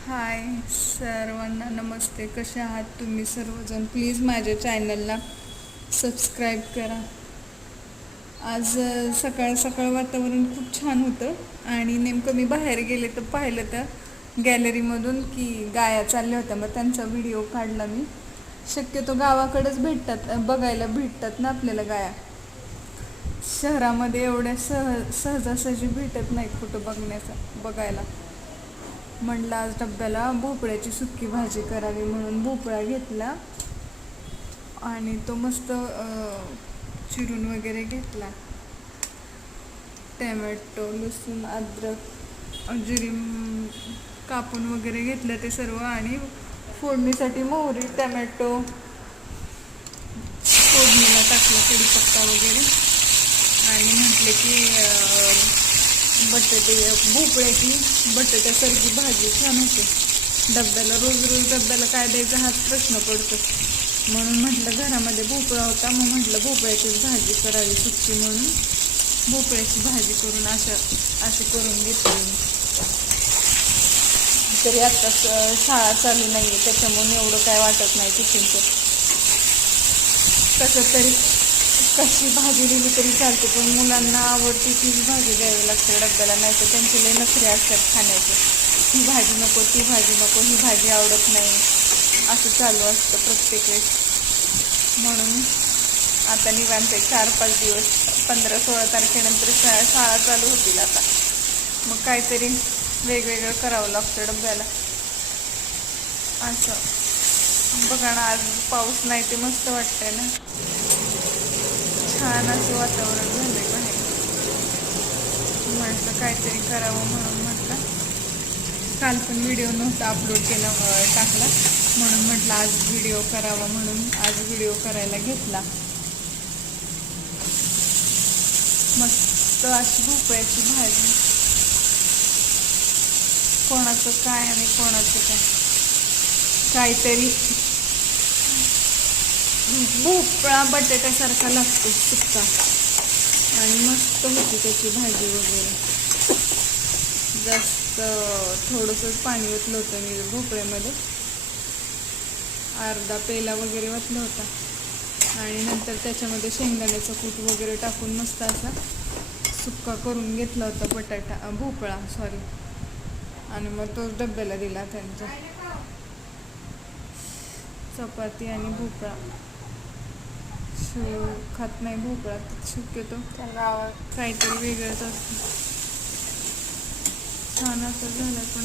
हाय सर्वांना नमस्ते. कसे आहात तुम्ही सर्वजण? प्लीज माझ्या चॅनलला सबस्क्राईब करा. आज सकाळ सकाळ वातावरण खूप छान होतं आणि नेमकं मी बाहेर गेले तर पाहिलं तर गॅलरीमधून की गाया चालल्या होत्या. मग त्यांचा व्हिडिओ काढला मी. शक्यतो गावाकडेच बघायला भेटतात ना आपल्याला गाया. शहरामध्ये एवढ्या सहजासहजी भेटत नाहीत कुठं बघायला. म्हणलं आज डब्याला भोपळ्याची सुक्की भाजी करावी म्हणून भोपळा घेतला आणि तो मस्त चिरून वगैरे घेतला. टॅमॅटो, लसूण, अद्रक, जिरी कापून वगैरे घेतलं ते सर्व आणि फोडणीसाठी मोहरी, टॅमॅटो फोडणीला टाकला, कढीपत्ता वगैरे आणि म्हटले की भोपळ्याची बटाट्यासारखी भाजी छान होते डब्याला. रोज रोज डब्याला काय द्यायचा हाच प्रश्न पडतो. म्हणून म्हटलं घरामध्ये भोपळा होता, मग म्हटलं भोपळ्याचीच भाजी करावी सुक्की म्हणून भोपळ्याची भाजी करून अशी करून घेतली. तरी आत्ता शाळा चालू नाही आहे त्याच्यामुळे एवढं काय वाटत नाही टिफिनचं. कसं तरी कशी भाजी दिली तरी चालते, पण मुलांना आवडती तीच भाजी द्यावी लागते डब्याला, नाही तर त्यांचे लई नखरे असतात खाण्याचे. ही भाजी नको, ती भाजी नको, ही भाजी आवडत नाही, असं चालू असतं प्रत्येक वेळेस. म्हणून आता निवांत 4-5 दिवस 15-16 तारखेनंतर शाळा चालू होतील आता. मग काहीतरी वेगवेगळं करावं लागतं डब्याला. असं बघा ना, आज पाऊस नाही ते मस्त वाटतंय ना. छान असं वातावरण झालंय बाहेर. म्हटलं काहीतरी करावं म्हणून म्हटलं. काल पण व्हिडिओ नव्हता अपलोड टाकला, म्हणून म्हटलं आज व्हिडिओ करावा म्हणून आज व्हिडिओ करायला घेतला. मस्त अशी भोपळ्याची भाजी. कोणाचं काय आणि कोणाचं काय, काहीतरी भोपळा बटाट्यासारखा लागतो सुक्का आणि मस्त होती त्याची भाजी वगैरे. जास्त थोडंसंच पाणी ओतलं होतं मी भोपळ्यामध्ये, अर्धा पेला वगैरे ओतला होता आणि नंतर त्याच्यामध्ये शेंगदाण्याचं कूट वगैरे टाकून मस्त असा सुक्का करून घेतला होता भोपळा आणि मग तो डब्याला दिला त्यांच्या. चपाती आणि भोपळा. खात नाही भोपळा शक्यतो, काहीतरी वेगळंच असतं. छान असं झालं पण